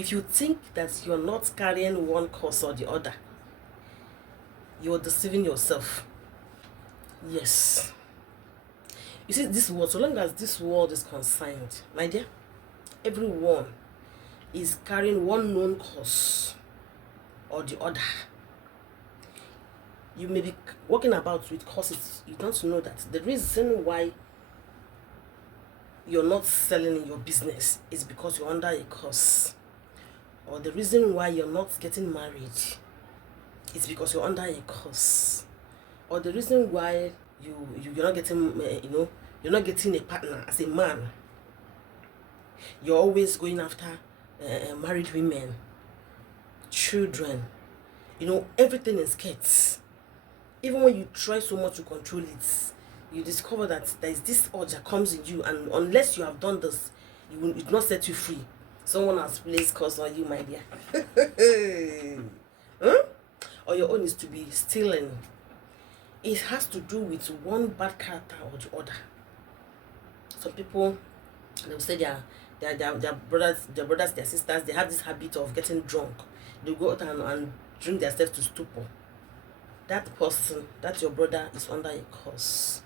If you think that you're not carrying one curse or the other, you're deceiving yourself. Yes. You see, this world, so long as this world is concerned, my dear, everyone is carrying one known cause or the other. You may be walking about with causes. You don't know that the reason why you're not selling in your business is because you're under a curse, or the reason why you're not getting married is because you're under a curse, or the reason why you're not getting you're not getting a partner as a man. You're always going after married women, children, everything is skirts. Even when you try so much to control it, you discover that there is this urge that comes in you, and unless you have done this, it will not set you free. Someone has placed curse on you, my dear. Huh? Or your own is to be stealing. It has to do with one bad character or the other. Some people, they will say their brothers, their sisters, they have this habit of getting drunk. They go out and drink themselves to stupor. That person, that's your brother, is under a curse.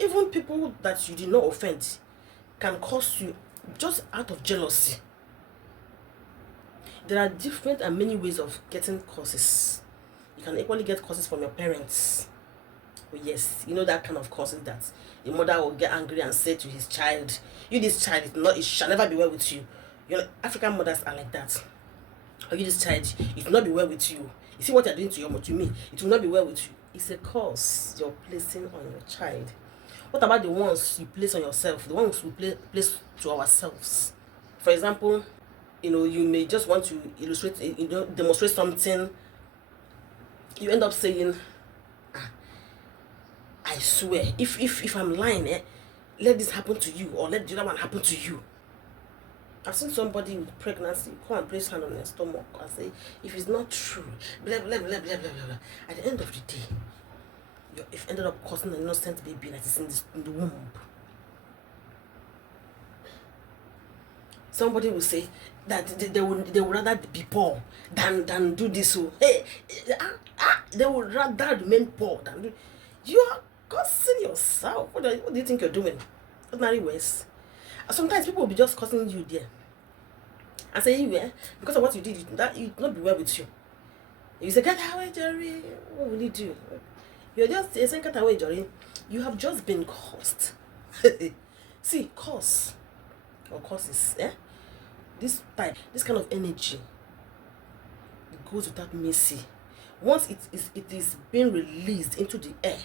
Even people that you did not offend can curse you just out of jealousy. There are different and many ways of getting curses. You can equally get curses from your parents. Oh yes, that kind of curses that a mother will get angry and say to his child, "You, this child, it shall never be well with you." African mothers are like that. Or you, this child, it will not be well with you. You see what you're doing to me, it will not be well with you. It's a curse you're placing on your child. What about the ones you place on yourself? The ones we place to ourselves. For example, you may just want to illustrate, demonstrate something. You end up saying, "I swear, if I'm lying, let this happen to you, or let the other one happen to you." I've seen somebody with pregnancy come and place hand on their stomach and say, "If it's not true, blah blah blah blah blah blah." At the end of the day, you've ended up causing an innocent baby that is in the womb. Somebody will say that they would rather be poor than do this. So they would rather remain poor than do. You are cursing yourself. What do you think you're doing? Ordinary ways. Sometimes people will be just cursing you there and saying, "Yeah, because of what you did, that it will not be well with you." You say, "Get away, Jerry." What will you do? You're saying, "Get away, Jerry." You have just been cursed. See, curse or curses, this kind of energy, it goes without mercy. Once it is being released into the air,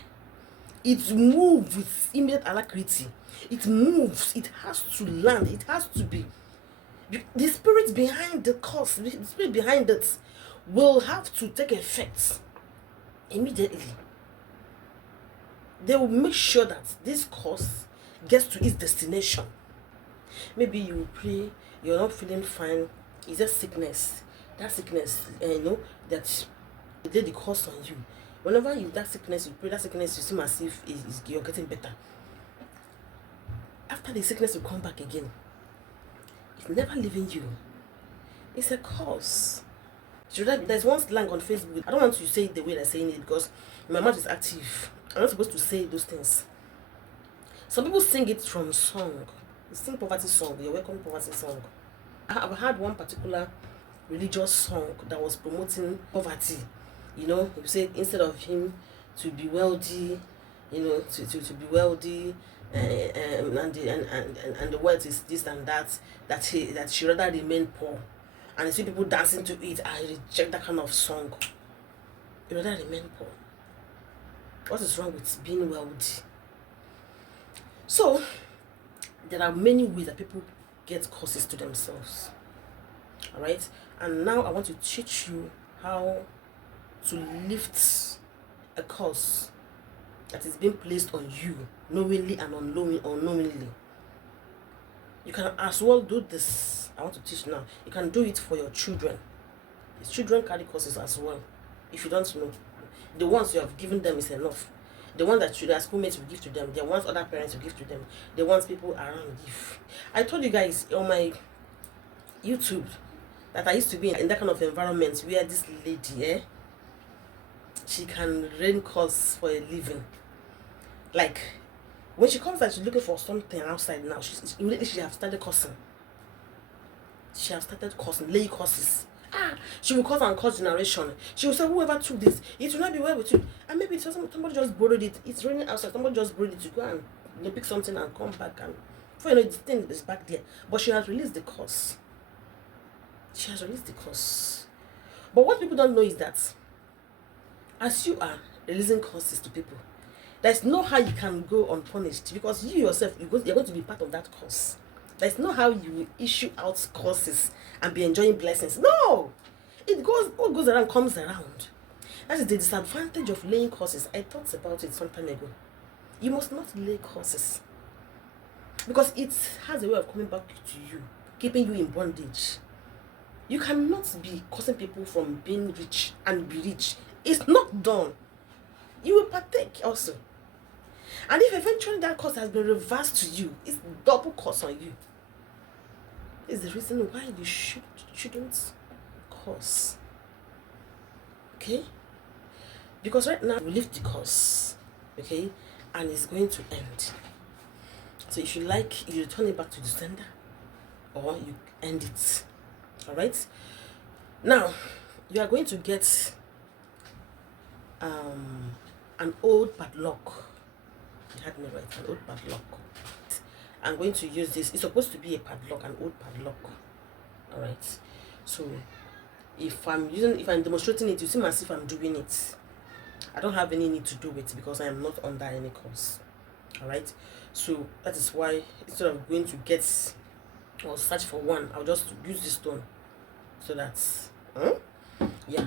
it moves with immediate alacrity. It moves. It has to land. It has to be. The spirit behind the curse, the spirit behind it, will have to take effect immediately. They will make sure that this curse gets to its destination. Maybe you pray, you're not feeling fine. It's just sickness. That sickness, that did the curse on you. Whenever that sickness, you pray that sickness, you seem as if you're getting better. After the sickness will come back again. It's never leaving you. It's a curse. There's one slang on Facebook. I don't want to say it the way they're saying it because my mouth is active. I'm not supposed to say those things. Some people sing it from song. They sing poverty song. You're welcome poverty song. I've had one particular religious song that was promoting poverty. You say instead of him to be wealthy, to be wealthy, and the words is this and that she rather remain poor, and you see people dancing to it. I reject that kind of song. You rather remain poor. What is wrong with being wealthy? So there are many ways that people get curses to themselves. All right, and now I want to teach you how to lift a curse that is being placed on you knowingly and unknowingly. You can as well do this. I want to teach now. You can do it for your children. Your children carry curses as well. If you don't know, the ones you have given them is enough. The ones that their schoolmates will give to them, the ones other parents will give to them, the ones people around give. I told you guys on my YouTube that I used to be in that kind of environment where this lady, she can rain curse for a living. Like, when she comes out, she's looking for something outside now. Immediately she have started cursing. She have started cursing, lay curses. She will curse and curse generation. She will say, whoever took this, it will not be well with you. And maybe it's somebody just borrowed it. It's raining outside. Somebody just borrowed it to go and pick something and come back. And before you know, the thing is back there. But she has released the curse. She has released the curse. But what people don't know is that as you are releasing curses to people, there's no how you can go unpunished, because you yourself, you're going to be part of that curse. There's no how you will issue out curses and be enjoying blessings. No! What goes around comes around. That is the disadvantage of laying curses. I thought about it some time ago. You must not lay curses, because it has a way of coming back to you, keeping you in bondage. You cannot be causing people from being rich and be rich. It's not done. You will partake also. And if eventually that curse has been reversed to you, it's double curse on you. It's the reason why you shouldn't curse. Okay? Because right now, we leave the curse. Okay? And it's going to end. So if you like, you return it back to the sender, or you end it. Alright? Now, you are going to get an old padlock. You had me right, an old padlock. I'm going to use this. It's supposed to be a padlock, an old padlock. Alright. So if I'm demonstrating it, you see as if I'm doing it. I don't have any need to do it because I am not under any course. Alright. So that is why instead of going to get or search for one, I'll just use this stone. So that's yeah.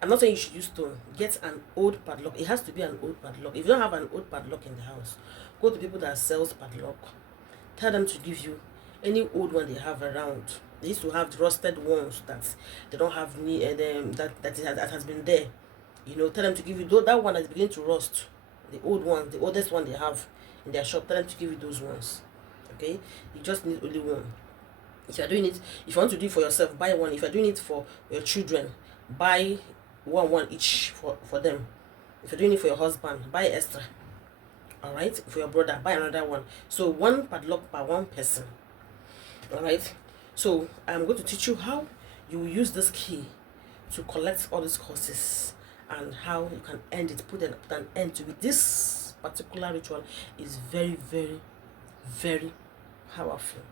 I'm not saying you should use stone. Get an old padlock. It has to be an old padlock. If you don't have an old padlock in the house, go to people that sells padlock. Tell them to give you any old one they have around. They used to have rusted ones that they don't have near them, that has been there. You know, tell them to give you that one that's beginning to rust. The old one, the oldest one they have in their shop. Tell them to give you those ones. Okay? You just need only one. If you're doing it, if you want to do it for yourself, buy one. If you're doing it for your children, buy one each for them. If you're doing it for your husband, buy extra. Alright? For your brother, buy another one. So one padlock per one person. Alright? So I'm going to teach you how you will use this key to collect all these courses and how you can end it, put an end to it. This particular ritual is very, very, very powerful.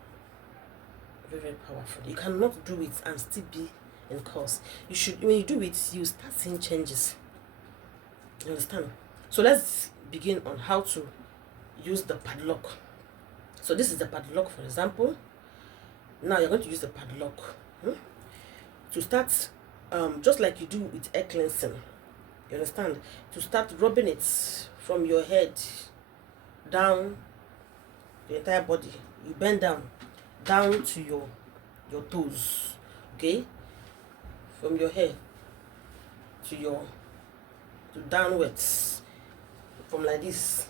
Very, very powerful. You cannot do it and still be in course. You should, when you do it, you start seeing changes. You understand? So let's begin on how to use the padlock. So this is the padlock, for example. Now you're going to use the padlock to start, just like you do with air cleansing. You understand? To start rubbing it from your head down the entire body. You bend down to your toes. Okay? From your hair to downwards, from like this.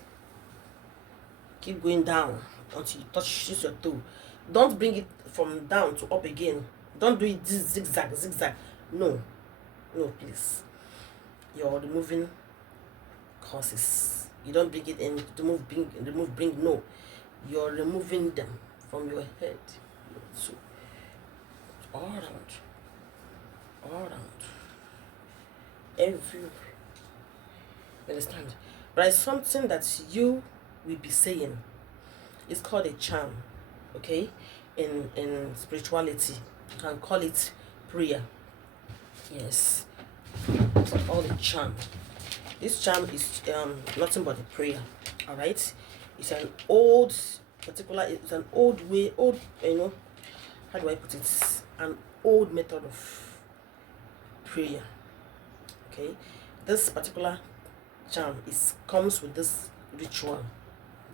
Keep going down until you touch your toe. Don't bring it from down to up again. Don't do it this zigzag. No, please. You're removing causes. You don't bring it in. Bring. No, you're removing them from your head. So all around, everywhere. Understand? But it's something that you will be saying. It's called a charm. Okay? In spirituality, you can call it prayer. Yes. It's called a charm. This charm is nothing but a prayer. Alright? It's an old way, how do I put it? An old method of prayer. Okay? This particular charm comes with this ritual.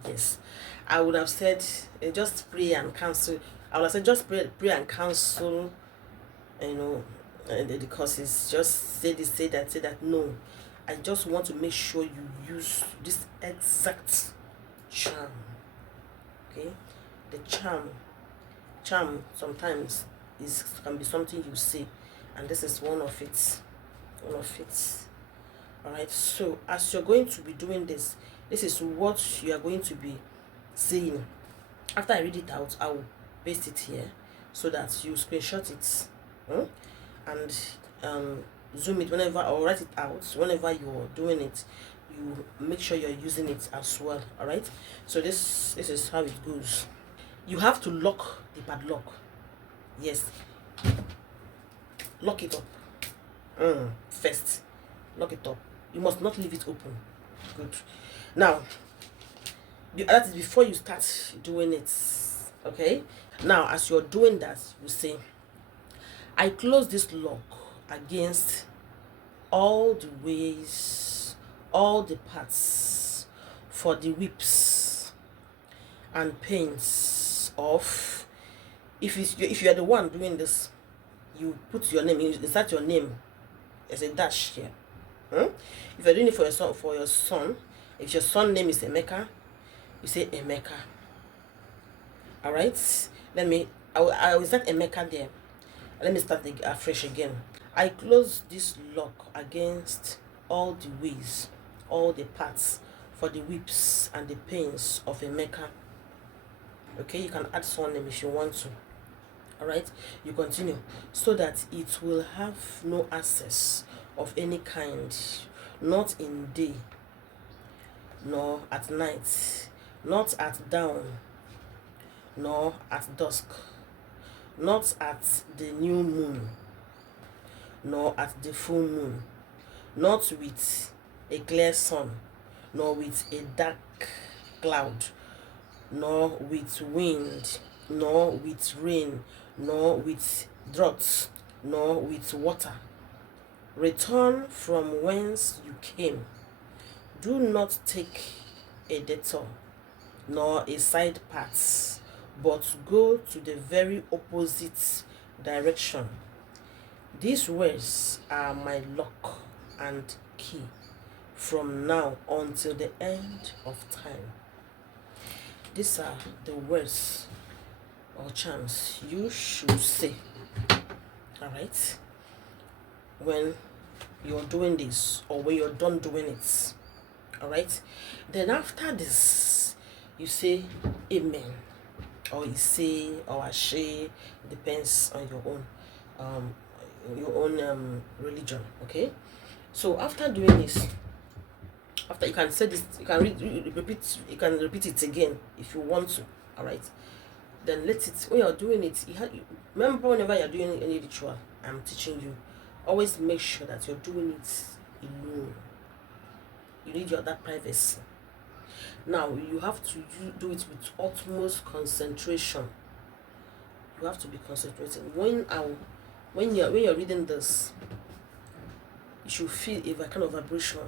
Yes. I would have said just pray and cancel. I would have said just pray and cancel, the courses. Just say this, say that. No. I just want to make sure you use this exact charm. Okay? The charm sometimes is can be something you say, and this is one of it. All right, so as you're going to be doing this, this is what you are going to be saying. After I read it out, I will paste it here so that you screenshot it, and zoom it whenever, or write it out whenever you're doing it. You make sure you're using it as well. All right, so this is how it goes. You have to lock the padlock. Yes, lock it up. First, lock it up. You must not leave it open. Good. Now, that is before you start doing it. Okay, now as you're doing that, you say, I close this lock against all the ways, all the parts, for the whips and pains of, if you are the one doing this, you put your name, you insert your name as a dash here. If you're doing it for your son, if your son name is Emeka, you say Emeka. All right, I will start Emeka there. Let me start afresh again. I close this lock against all the ways, all the parts, for the whips and the pains of Emeka. Okay, you can add son name if you want to. All right, you continue, so that it will have no access of any kind, not in day nor at night, not at dawn nor at dusk, not at the new moon nor at the full moon, not with a clear sun nor with a dark cloud, nor with wind, nor with rain, nor with drought, nor with water. Return from whence you came. Do not take a detour, nor a side path, but go to the very opposite direction. These words are my lock and key from now until the end of time. These are the words or chants you should say. All right, when you're doing this, or when you're done doing it. All right, then after this, you say amen, or you say or ashe, depends on your own religion. Okay, so after doing this, after you can say this, you can repeat it again if you want to. All right, then let it, when you're doing it, remember, whenever you're doing any ritual I'm teaching you, always make sure that you're doing it alone. You need that privacy. Now you have to do it with utmost concentration. You have to be concentrating. When you're reading this, you should feel a kind of vibration,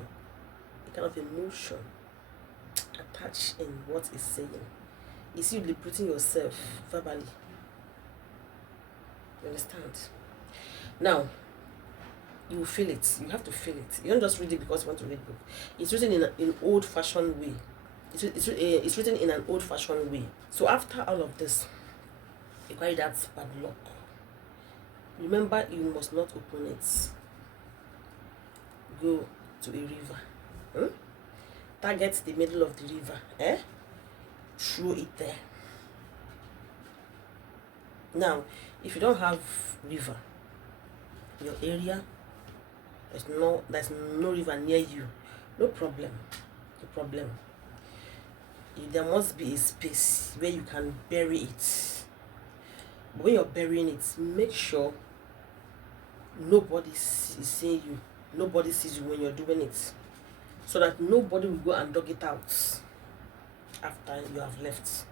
a kind of emotion attached in what it's saying. It's you liberating yourself verbally. You understand? Now, you will feel it. You have to feel it. You don't just read it because you want to read book. It's written in an old-fashioned way. It's written in an old-fashioned way. So after all of this, you carry that padlock. Remember, you must not open it. Go to a river. Target the middle of the river. Throw it there. Now, if you don't have river in your area, there's no river near you, no problem. There must be a space where you can bury it. But when you're burying it, make sure nobody is seeing you, nobody sees you when you're doing it, so that nobody will go and dug it out after you have left.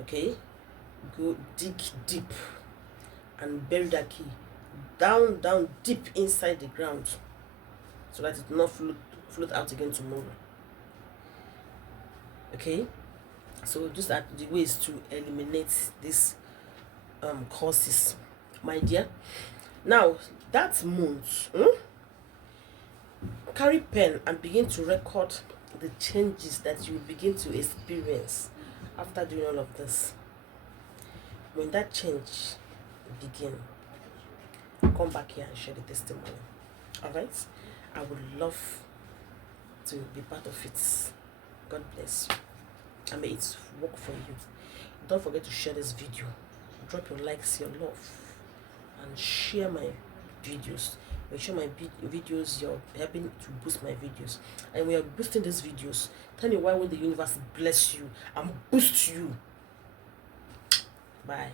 Okay, go dig deep and bury that key down deep inside the ground, so that it will not float out again tomorrow. Okay, so these are the ways to eliminate these causes, my dear. Now that month, carry pen and begin to record the changes that you begin to experience after doing all of this. When that change begin. Come back here and share the testimony. All right, I would love to be part of it. God bless you, and may it work for you. Don't forget to share this video. Drop your likes, your love, and share my videos. Make sure my videos, you're helping to boost my videos. And we are boosting these videos. Tell me why would the universe bless you and boost you. Bye.